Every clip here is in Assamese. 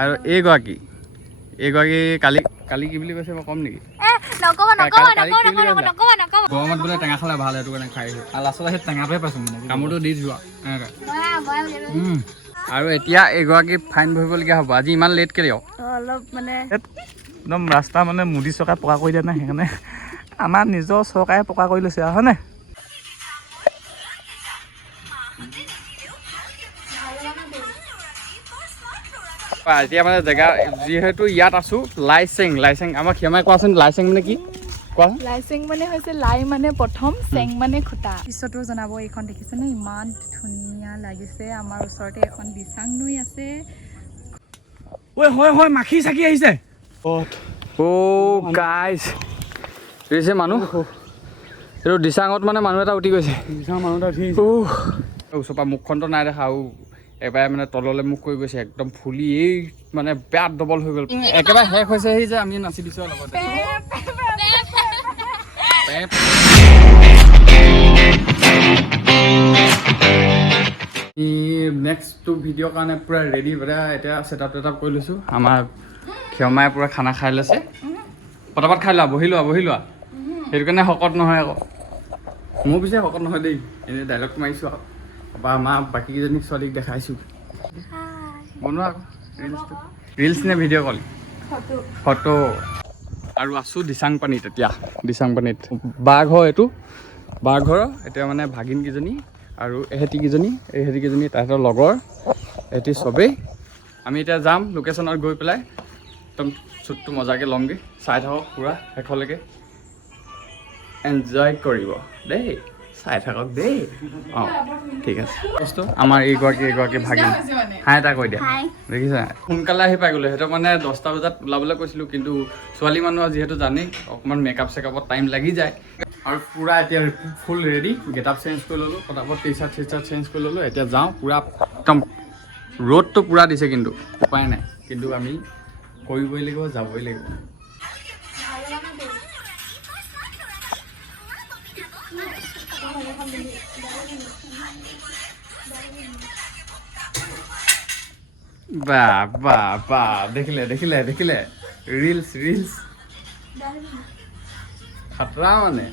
আৰু এইগৰাকী কালি কালি কি বুলি কৈছে মই ক'ম নেকি গৰমত বোলে টেঙা খালে ভাল সেইটো কাৰণে খাই আহিছোঁ লাষ্টত সেই টেঙাটোৱে পাইছোঁ মানে কামোৰটো দি যোৱা আৰু এতিয়া এইগৰাকী ফাইন ভৰিবলগীয়া হ'ব আজি ইমান লেট কেলে অলপ মানে একদম ৰাস্তা মানে মোদী চৰকাৰে পকা কৰি দিয়া নাই সেইকাৰণে আমাৰ নিজৰ চৰকাৰে পকা কৰি লৈছে আৰু হয়নে এতিয়া মানে জেগা যিহেতু ইয়াত আছোঁ লাইচেং আমাক ক্ষমাই কোৱাচোন লাইচেং মানে কি কোৱা লাইচেং মানে হৈছে লাই মানে প্ৰথম চেং মানে খুটা পিছতো জনাব এইখন দেখিছেনে ইমান ধুনীয়া লাগিছে আমাৰ ওচৰতে এখন দিচাং নৈ আছে ঐ হয় মাখি চাকি আহিছে গাইজ দেখিছে মানুহ এইটো দিচাঙত মানে মানুহ এটা উঠি গৈছে ওচৰৰ পৰা মুখখনটো নাই দেখা আৰু এবাৰে মানে তললৈ মুখ কৰি গৈছে একদম ফুলি এই মানে বেয়া ডবল হৈ গ'ল একেবাৰে শেষ হৈছে সেই যে আমি নাচি দিছোঁ লগতে নেক্সটটো ভিডিঅ'ৰ কাৰণে পূৰা ৰেডি এতিয়া ছেটআপ কৰি লৈছোঁ আমাৰ ক্ষমাই পূৰা খানা খাই লৈছে পটাপট খাই লোৱা বহি লোৱা সেইটো কাৰণে শকত নহয় আকৌ মোৰ পিছে শকত নহয় দেই এনেই ডাইলগটো মাৰিছোঁ আকৌ বা আমাৰ বাকীকেইজনী ছোৱালীক দেখাইছোঁ বনোৱা আকৌ ৰিলছ নে ভিডিঅ' কল ফটো আৰু আছোঁ দিচাং পানীত এইটো বাঘৰৰ এতিয়া মানে ভাগিনকেইজনী আৰু এহেঁতিকেইজনী তাহাঁতৰ লগৰ এহেঁতি চবেই আমি এতিয়া যাম লোকেশ্যনত গৈ পেলাই একদম শ্বুটটো মজাকৈ ল'মগৈ চাই থাকক পূৰা শেষলৈকে এনজয় কৰিব দেই চাই থাকক দেই অঁ ঠিক আছে বস্তু আমাৰ এইগৰাকী ভাগিন হাই এটা কৈ দিয়া দেখিছা সোনকালে আহি পাই গ'লো সিহঁতক মানে 10টা বজাত ওলাবলৈ কৈছিলোঁ কিন্তু ছোৱালী মানুহ যিহেতু জানেই অকণমান মেকআপ চেকআপত টাইম লাগি যায় আৰু পূৰা এতিয়া ফুল ৰেডি গেটআপ চেঞ্জ কৰি ল'লোঁ পটাপট টি চাৰ্ট চেঞ্জ কৰি ল'লোঁ এতিয়া যাওঁ পূৰা একদম ৰ'দটো পূৰা দিছে কিন্তু উপায় নাই কিন্তু আমি কৰিবই লাগিব যাবই লাগিব বাহ দেখিলে ৰিলছ খাতৰা মানে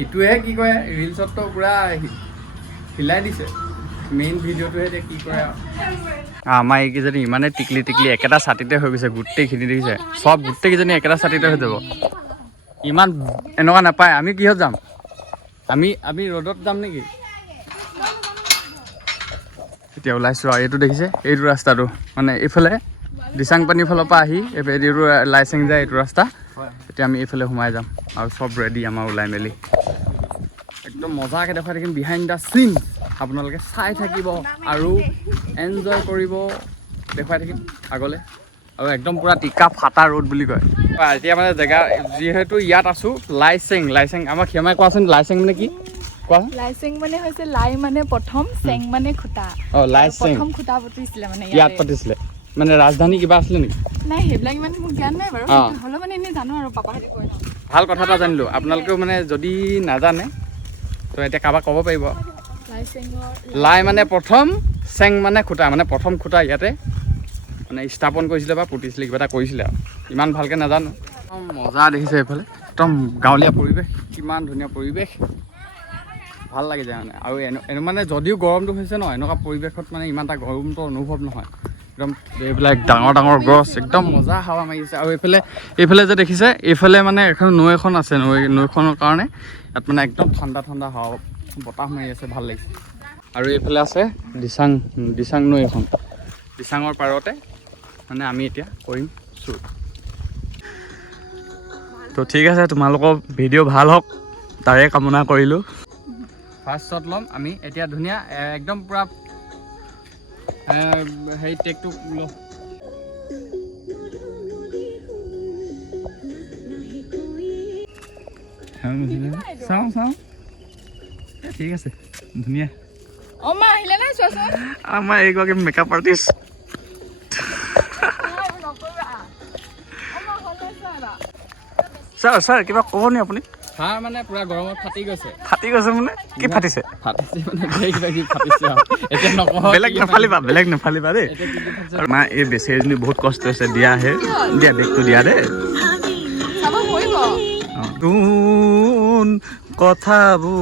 এইটোহে কি কয় ৰিলছততো পূৰা হিলাই দিছে মেইন ভিডিঅ'টোহে এতিয়া কি কৰে আমাৰ এইকেইজনী ইমানে টিকলি একেটা ছাতিতে হৈ গৈছে গোটেইখিনি দেখিছে চব গোটেইকেইজনী একেটা ছাতিতে হৈ যাব ইমান এনেকুৱা নাপায় আমি কিহত যাম আমি ৰ'দত যাম নেকি এতিয়া ওলাইছোঁ আৰু এইটো দেখিছে এইটো ৰাস্তাটো মানে এইফালে দিচাং পানীৰ ফালৰ পৰা আহি এইটো লাইচেং যায় এইটো ৰাস্তা এতিয়া আমি এইফালে সোমাই যাম আৰু চব ৰেডি আমাৰ ওলাই মেলি একদম মজাকৈ দেখাই থাকিম বিহাইণ্ড দ্য চিন আপোনালোকে চাই থাকিব আৰু এনজয় কৰিব দেখুৱাই থাকিম আগলৈ আৰু একদম পূৰা টিকা ফাটা ৰ'দ বুলি কয় এতিয়া মানে জেগা যিহেতু ইয়াত আছোঁ লাইচেং আমাক ক্ষমাই কোৱাচোন লাইচেং মানে কি লাইচেং মানে হৈছে লাই মানে প্ৰথম চেং মানে খুটা প্ৰথম খুটা পাতিছিলে মানে ইয়াত পাতিছিলে মানে ৰাজধানী কিবা আছিলে নেকি নাই সেইবিলাক ইমান মোৰ জ্ঞান নাই বাৰু হ'লেও মানে এনেই জানো আৰু পাপাহঁতে কয় ভাল কথা এটা জানিলোঁ আপোনালোকেও মানে যদি নাজানে তো এতিয়া কাৰোবাক ক'ব পাৰিব লাই মানে প্ৰথম চেং মানে খুটা মানে প্ৰথম খুটা ইয়াতে মানে স্থাপন কৰিছিলে বা পুতিছিলে কিবা এটা কৰিছিলে আৰু ইমান ভালকৈ নাজানো একদম মজা দেখিছে এইফালে একদম গাঁৱলীয়া পৰিৱেশ কিমান ধুনীয়া পৰিৱেশ ভাল লাগি যায় মানে আৰু মানে যদিও গৰমটো হৈছে ন এনেকুৱা পৰিৱেশত মানে ইমান এটা গৰমটো অনুভৱ নহয় একদম এইবিলাক ডাঙৰ গছ একদম মজা হাৱা মাৰিছে আৰু এইফালে যে দেখিছে এইফালে মানে এখন নৈ এখন আছে নৈখনৰ কাৰণে ইয়াত মানে একদম ঠাণ্ডা হাৱা বতাহ মাৰি আছে ভাল লাগিছে আৰু এইফালে আছে দিচাং নৈ এখন দিচাঙৰ পাৰতে মানে আমি এতিয়া কৰিম শ্বুট তো ঠিক আছে তোমালোকৰ ভিডিঅ' ভাল হওক তাৰে কামনা কৰিলোঁ ফাৰ্ষ্ট শ্বট ল'ম আমি এতিয়া ধুনীয়া একদম পূৰা হেৰি টেকটো লওঁ চাওঁ ঠিক আছে ধুনীয়া আমাৰ এইগৰাকী মেকআপ আৰ্টিষ্ট ছাৰ কিবা ক'ব নি আপুনি সাৰ মানে পুৰা গৰমত ফাটি গৈছে ফাটি গৈছে মানে কি ফাটিছে ফাটিছে মানে কিবা কিবি ফাটিছে আৰু এতিয়া নকওঁ বেলেগ নেফালিবা দেই আমাৰ এই বেচেৰীজনী বহুত কষ্ট হৈছে দিয়া বেগটো দিয়া দেই তোন কথাবোৰ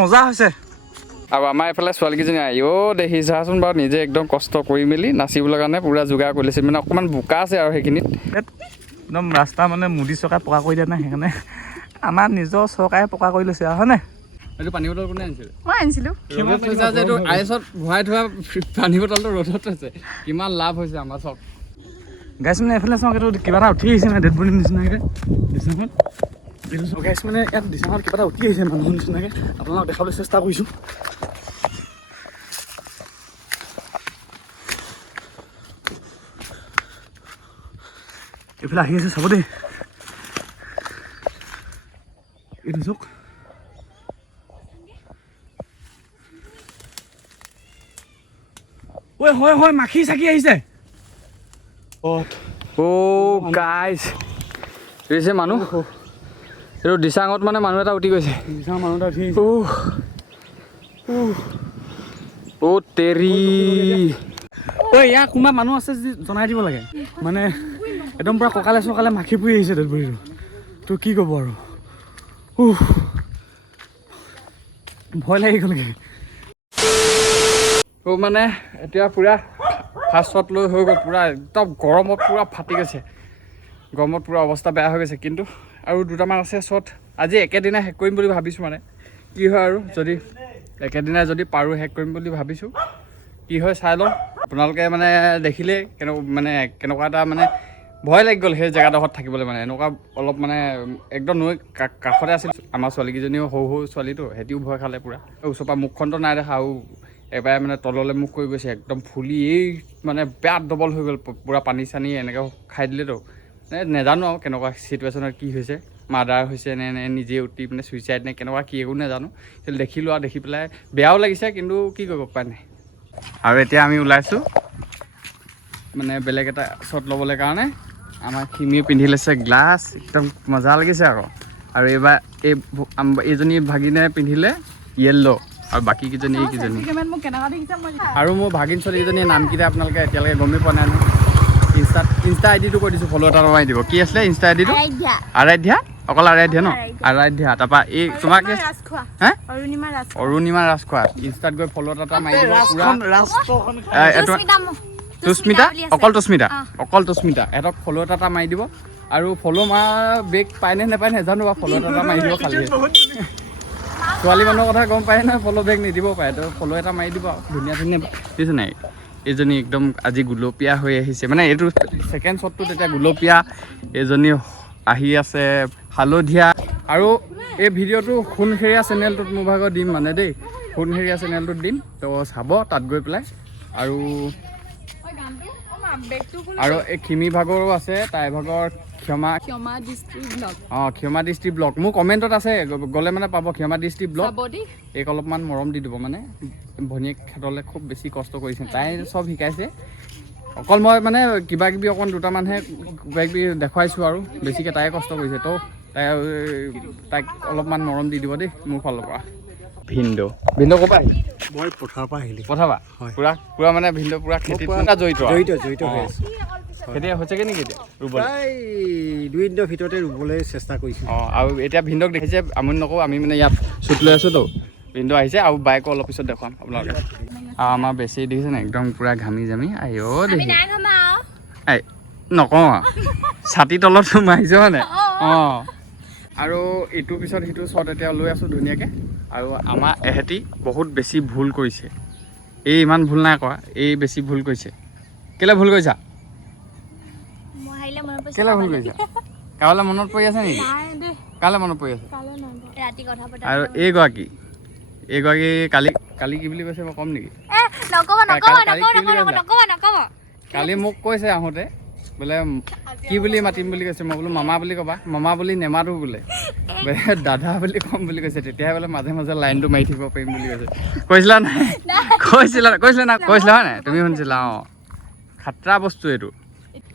মজা হৈছে আৰু আমাৰ এইফালে ছোৱালীকেইজনী আইও দেখিছাচোন বাৰু নিজে একদম কষ্ট কৰি মেলি নাচিবলৈ কাৰণে পুৰা যোগাৰ কৰি লৈছিল মানে অকণমান বোকা আছে আৰু সেইখিনিত একদম ৰাস্তা মানে মোদী চৰকাৰে পকা কৰি দিয়া নাই সেইকাৰণে আমাৰ নিজৰ চৰকাৰে পকা কৰি লৈছে আৰু হয়নে এইটো পানী বটল কোনে আনিছিলে মই আনিছিলোঁ ৰ'দত থৈছা যে এইটো আইচত ভৰাই থোৱা পানী বটলটো ৰ'দত থৈছে কিমান লাভ হৈছে আমাৰ চব গাইছ মানে এইফালে চাওঁ এইটো কিবা এটা উঠি আহিছে মানে ডেড বডি নিচিনাকৈ দিচাঙত এইটো গাইছ মানে ইয়াত দিচাঙত কিবা এটা উঠি আহিছে মানুহৰ নিচিনাকৈ আপোনালোকক দেখাবলৈ চেষ্টা কৰিছোঁ এইফালে আহি আছে চাব দেই এইটো চাওক ঐ হয় মাখি চাকি আহিছে গাইজ দেখিছে মানুহ এইটো দিচাঙত মানে মানুহ এটা উঠি গৈছে মানুহ এটা উঠি আহিছে তেৰি ঐ ইয়াৰ কোনোবা মানুহ আছে যদি জনাই দিব লাগে মানে একদম পূৰা কঁকালে চকালে মাখি পুৰি আহিছে ডেড বডিটো তো কি ক'ব আৰু ভয় লাগি গ'লগৈ মানে এতিয়া পুৰা ফাৰ্ষ্ট শ্বট লৈ হৈ গ'ল পুৰা একদম গৰমত পুৰা ফাটি গৈছে গৰমত পুৰা অৱস্থা বেয়া হৈ গৈছে কিন্তু আৰু দুটামান আছে শ্বট আজি একেদিনাই শেষ কৰিম বুলি ভাবিছোঁ মানে কি হয় আৰু যদি একেদিনাই যদি পাৰোঁ শেষ কৰিম বুলি ভাবিছোঁ কি হয় চাই লওঁ আপোনালোকে মানে দেখিলে কেনেকুৱা এটা মানে ভয় লাগি গ'ল সেই জেগাডোখৰত থাকিবলৈ মানে এনেকুৱা অলপ মানে একদম নৈ কাষতে আছিল আমাৰ ছোৱালীকেইজনীও সৰু ছোৱালীটো সিহঁতিও ভয় খালে পুৰা ওচৰৰ পৰা মুখখনটো নাই দেখা আৰু এবাৰ মানে তললৈ মুখ কৰি গৈছে একদম ফুলি এই মানে বেয়া ডবল হৈ গ'ল পুৰা পানী চানী এনেকৈ খাই দিলেতো নেজানো আৰু কেনেকুৱা চিটুৱেশ্যনত কি হৈছে মাৰ্ডাৰ হৈছে নে নিজে উঠি মানে ছুইচাইড নে কেনেকুৱা কি একো নাজানো দেখিলোঁ আৰু দেখি পেলাই বেয়াও লাগিছে কিন্তু কি কৰিব উপায় নাই আৰু এতিয়া আমি ওলাইছোঁ মানে বেলেগ এটা শ্বট ল'বলৈ কাৰণে আমাৰ খিমিয়ে পিন্ধি লৈছে গ্লাছ একদম মজা লাগিছে আৰু এইবাৰ এইজনী ভাগিনে পিন্ধিলে য়েল্ল' আৰু বাকী কেইজনী এইকেইজনী আৰু মোৰ ভাগিন ছোৱালীকেইজনীৰ নামকেইটা আপোনালোকে এতিয়ালৈকে গমেই পোৱা নাই নহয় ইনষ্টা আই ডিটো কৈ দিছোঁ ফ'ল' এটা লগাই দিব কি আছিলে ইনষ্টা আই ডিটো আৰাধ্যা অকল আৰাধ্যা ন আৰাধ্যা তাৰপৰা এই তোমাক হে অৰুণিমা ৰাজখোৱা ইনষ্টাত গৈ ফ'ল' এটা মাৰি দিব পুৰা তুস্মিতা এহঁতক ফ'ল' এটা মাৰি দিব আৰু ফ'ল' মাৰা বেগ পায়নে নাপায় নাজানো বা ফ'ল' এটা মাৰি দিব খালি ছোৱালী মানুহৰ কথা গম পায় নহয় ফ'ল' বেগ নিদিব পাৰে তো ফ'ল' এটা মাৰি দিব আৰু ধুনীয়া দেখিছে নাই এইজনী একদম আজি গুলপীয়া হৈ আহিছে মানে এইটো ছেকেণ্ড শ্বটটোত এতিয়া গুলপীয়া এইজনী আহি আছে হালধীয়া আৰু এই ভিডিঅ'টো সোণহেৰীয়া চেনেলটোত মোৰ ভাগত দিম মানে দেই সোণহেৰীয়া চেনেলটোত দিম তো চাব তাত গৈ পেলাই আৰু এই খিমি ভাগৰো আছে তাই ভাগৰ ক্ষমা দৃষ্টি ব্লগ মোৰ কমেণ্টত আছে গ'লে মানে পাব ক্ষমা দৃষ্টি ব্লগ এইক অলপমান মৰম দি দিব মানে ভনীয়েক ক্ষেত্ৰলৈ খুব বেছি কষ্ট কৰিছে তাই চব শিকাইছে অকল মই মানে কিবা কিবি অকণ দুটামানহে কিবা কিবি দেখুৱাইছোঁ আৰু বেছিকৈ তাই কষ্ট কৰিছে তো তাইক অলপমান মৰম দি দিব দেই মোৰ ফালৰ পৰা ভিন্দো ক'ৰ পৰা আহিলে মই পথাৰৰ পৰা আহিলোঁ পঠাবা পুৰা মানে ভিন্দো পুৰা খেতিত জড়িত হৈ আছোঁ খেতি হৈছেগৈ নেকি এতিয়া ৰুবলৈ প্ৰায় 2 দিনৰ ভিতৰতে ৰুবলৈ চেষ্টা কৰিছোঁ আৰু এতিয়া ভিন্দক দেখিছে আমনি নকওঁ আমি মানে ইয়াত শ্বুট লৈ আছোঁতো ভিন্দো আহিছে আৰু বাইকো অলপ পিছত দেখুৱাম আপোনালোকে আৰু আমাৰ বেছি দেখিছে নে একদম পুৰা ঘামি জামি আইও দেখি এই নকওঁ ছাতি তলত সোমাইছে মানে আৰু ইটোৰ পিছত সিটো শ্বট এতিয়া লৈ আছোঁ ধুনীয়াকৈ আৰু আমাৰ এহেঁতি বহুত বেছি ভুল কৰিছে এই ইমান ভুল নাই কৰা এই বেছি ভুল কৰিছে কেলৈ ভুল কৰিছা কেলৈ ভুল কৰিছা কাৰোলৈ মনত পৰি আছে নেকি কালৈ মনত পৰি আছে আৰু এইগৰাকী কালি কি বুলি কৈছে মই ক'ম নেকি কালি মোক কৈছে আহোঁতে বোলে কি বুলি মাতিম বুলি কৈছে মই বোলো মামা বুলি ক'বা মামা বুলি নেমাতো বোলে দাদা বুলি ক'ম বুলি কৈছে তেতিয়াহে বোলে মাজে মাজে লাইনটো মাৰি থাকিব পাৰিম বুলি কৈছে কৈছিলা হয় নাই তুমি শুনিছিলা খাতৰা বস্তু এইটো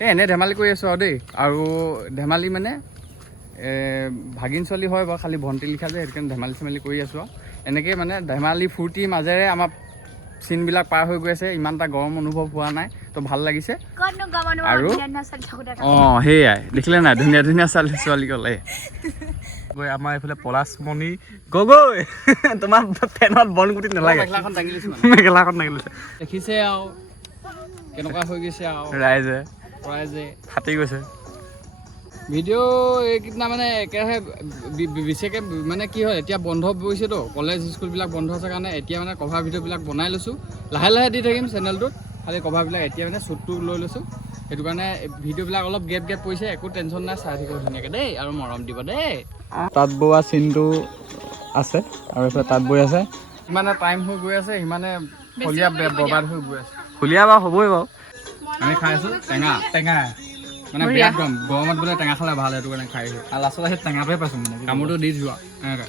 এই এনেই ধেমালি কৰি আছোঁ আৰু দেই আৰু ধেমালি মানে ভাগিন ছোৱালী হয় বাৰু, খালি ভণ্টি লিখা যে, সেইটো কাৰণে ধেমালি চেমালি কৰি আছোঁ আৰু এনেকৈ মানে ধেমালি ফূৰ্তিৰ মাজেৰে আমাৰ চিনবিলাক পাৰ হৈ গৈ আছে। ইমান এটা গৰম অনুভৱ হোৱা নাই, তো ভাল লাগিছে। আৰু অঁ সেয়াই দেখিলে নাই, ধুনীয়া ধুনীয়া ছোৱালী ক'লে। আমাৰ এইফালে পলাশমণি গগৈ তোমাৰ ফেনত বন গুটি নালাগে, মেখেলাখন দাঙি লৈছোঁ মেখেলাখন লাগি লৈছে। দেখিছে আৰু কেনেকুৱা হৈ গৈছে আৰু ৰাইজে ফাটি গৈছে। ভিডিঅ' এইকেইদিনা মানে একেৰাহে বিশেষকৈ মানে কি হয়, এতিয়া বন্ধ পৰিছেতো, কলেজ স্কুলবিলাক বন্ধ আছে কাৰণে এতিয়া মানে কভাৰ ভিডিঅ'বিলাক বনাই লৈছোঁ। লাহে লাহে দি থাকিম চেনেলটোত, খালি কভাৰবিলাক এতিয়া মানে শ্বুটটো লৈ লৈছোঁ। সেইটো কাৰণে ভিডিঅ'বিলাক অলপ গেপ পৰিছে, একো টেনশ্যন নাই, চাই থাকিব ধুনীয়াকৈ দেই, আৰু মৰম দিব দেই। তাঁত বোৱা চিনটো আছে আৰু এইফালে তাঁত বৈ আছে। সিমানে টাইম হৈ গৈ আছে, সিমানে ফলীয়া বৰবাদ হৈ গৈ আছে। খুলীয়া বাৰু হ'বই বাৰু। আমি খাই আছোঁ টেঙা মানে বিৰাট গৰমত বোলে টেঙা খালে ভাল, সেইটো কাৰণে খাই আছোঁ। আৰু লাষ্টত আহি টেঙাটোৱে পাইছোঁ মানে কামোৰটো দি যোৱা এনেকৈ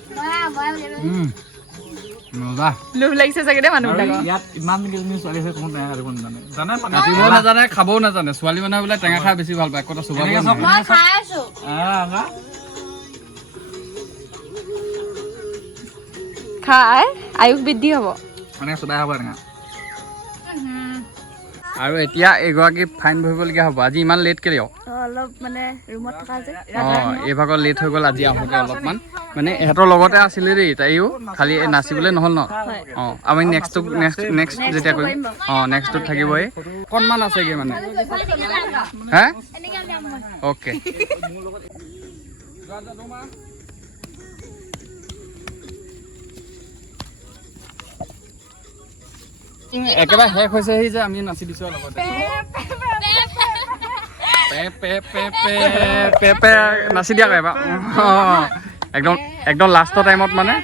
মজা। লোভ লাগিছে চাগে দেই মানুহবিলাকৰ। ইয়াত ইমান কেইজনী ছোৱালী হৈ কোনো টেঙা কাটিব নাজানে, কাটিবও নাজানে, খাবও নাজানে। ছোৱালী মানুহে বোলে টেঙা খাই বেছি ভাল পায়, ক'ত চুবাব খাই আয়ুস বৃদ্ধি হ'ব। মানে চুবাই হ'ব টেঙা। আৰু এতিয়া এগৰাকী ফাইন ভৰিবলগীয়া হ'ব। আজি ইমান লেট কেলে? অলপ মানে ৰুমত থকা যে। এই ভাগত লেট হৈ গ'ল আজি আহোঁতে অলপমান। মানে ইহঁতৰ লগতে আছিলে দেই, তাইও খালি নাচিবলৈ নহ'ল ন। আমি নেক্সট যেতিয়া কৰিম, নেক্সটটোত থাকিবই। অকণমান আছেগৈ মানে। হা অ'কে। একেবাৰে শেষ হৈছেহি যে আমি নাচি দিছোঁ লগতে। নাচি দিয়া এবাৰ। একদম লাষ্টৰ টাইমত মানে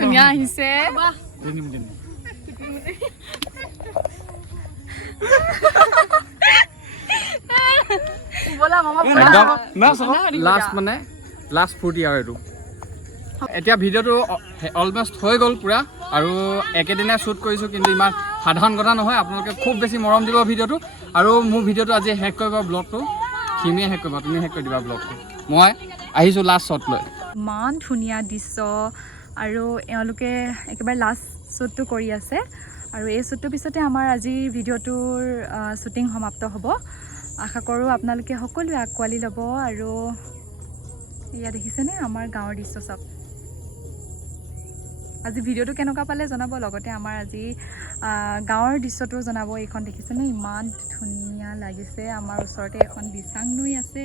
ধুনীয়া আহিছে। একদম লাষ্ট ফূৰ্তি আৰু এইটো। এতিয়া ভিডিঅ'টো অলমষ্ট হৈ গ'ল পূৰা, আৰু একেদিনাই শ্বুট কৰিছোঁ, কিন্তু ইমান সাধাৰণ কথা নহয়। আপোনালোকে খুব বেছি মৰম দিব ভিডিঅ'টো, আৰু মোৰ ভিডিঅ'টো আজি শেষ কৰিব ব্লগটো। খিমিয়ে শেষ কৰিব, তুমি শেষ কৰি দিবা ব্লগটো। মই আহিছোঁ লাষ্ট শ্বট লৈ। ইমান ধুনীয়া দৃশ্য, আৰু এওঁলোকে একেবাৰে লাষ্ট শ্বুটটো কৰি আছে, আৰু এই শ্বুটটোৰ পিছতে আমাৰ আজিৰ ভিডিঅ'টোৰ শ্বুটিং সমাপ্ত হ'ব। আশা কৰোঁ আপোনালোকে সকলোৱে আঁকোৱালি ল'ব। আৰু এয়া দেখিছেনে আমাৰ গাঁৱৰ দৃশ্য চাওক। আজি ভিডিঅ'টো কেনেকুৱা পালে জনাব, লগতে আমাৰ আজি গাঁৱৰ দৃশ্যটো জনাব। এইখন দেখিছেনে ইমান ধুনীয়া লাগিছে। আমাৰ ওচৰতে এখন দিচাং নৈ আছে,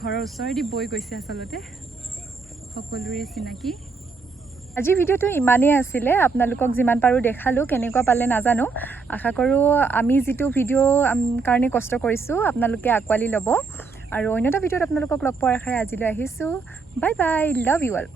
ঘৰৰ ওচৰেদি বৈ গৈছে আচলতে, সকলোৰে চিনাকি। আজি ভিডিঅ'টো ইমানেই আছিলে, আপোনালোকক যিমান পাৰোঁ দেখালোঁ। কেনেকুৱা পালে নাজানো। আশা কৰোঁ আমি যিটো ভিডিঅ' কাৰণে কষ্ট কৰিছোঁ আপোনালোকে আঁকোৱালি ল'ব। আৰু অন্য এটা ভিডিঅ'ত আপোনালোকক লগ পোৱাৰ আশাৰে আজিলৈ আহিছোঁ। Bye bye, love you all.